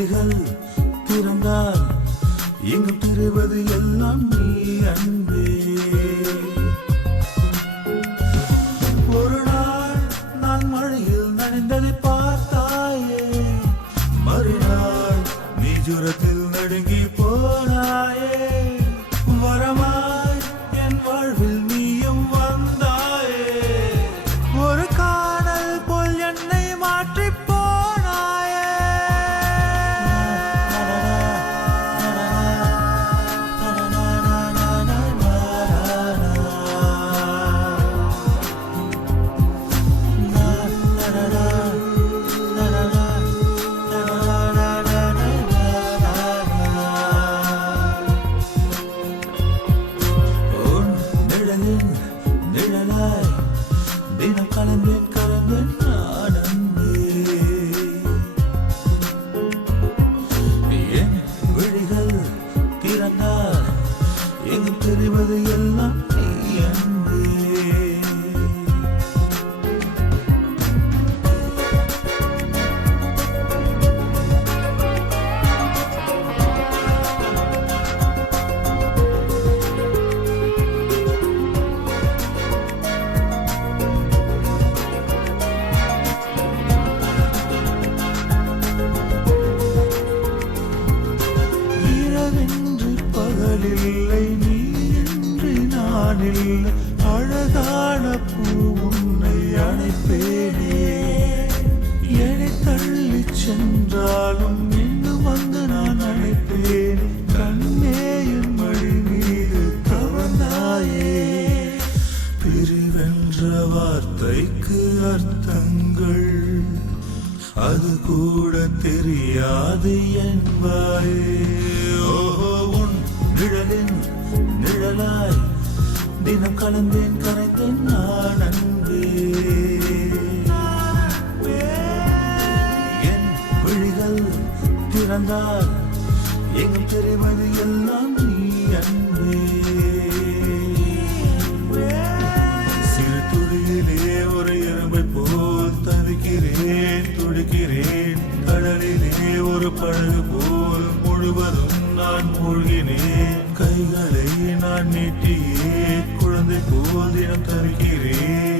விழிகள் திறந்தால் எங்கும் தெரிவது எல்லாம் நீ அன்பே. ஒரு நாள் நான் மழையில் நனைந்ததை பார்த்தாயே, மறுநாள் நீ ஜுரத்தில் நடுங்கி போனாயே. வரமாய் என் வாழ்வில் நீயும் வந்தாயே, ஒரு காணல் போல் என்னை மாற்றி போனாயே. நிழலாய் தினம் கலந்தேன் கலந்தேன் நான் அன்பே. என் விழிகள் திறந்தால் எங்கும் தெரிவது எல்லாம் நீ அன்பே. பகலில்லை நீ என்று நான் இல்லை, அழகான பூ உன்னை அழைப்பேனே. என்னை தள்ளி சென்றாலும் இன்னும் வந்து நான் அழைப்பேன். கண்ணே என் மடி மீது தவறாயே. பிரிவென்ற வார்த்தைக்கு அர்த்தங்கள் அது கூட தெரியாது என்பாயே. ஓஹோ, உன் நிழலின் நிழலாய் தினம் கலந்தேன் கரைத்தேன் நான் அன்பே. என் விழிகள் திறந்தால் எங்கும் தெரிவது எல்லாம் நீ அன்பே. சிறு துளியிலே ஒரு எறும்பை போல் தவிக்கிறேன் துடிக்கிறேன். கடலிலே ஒரு படகு போல் முழுவதும் நான் மூழ்கினேன். கைகளை நான் நீட்டியே குழந்தை போல் தினம் தவிக்கிறேன்.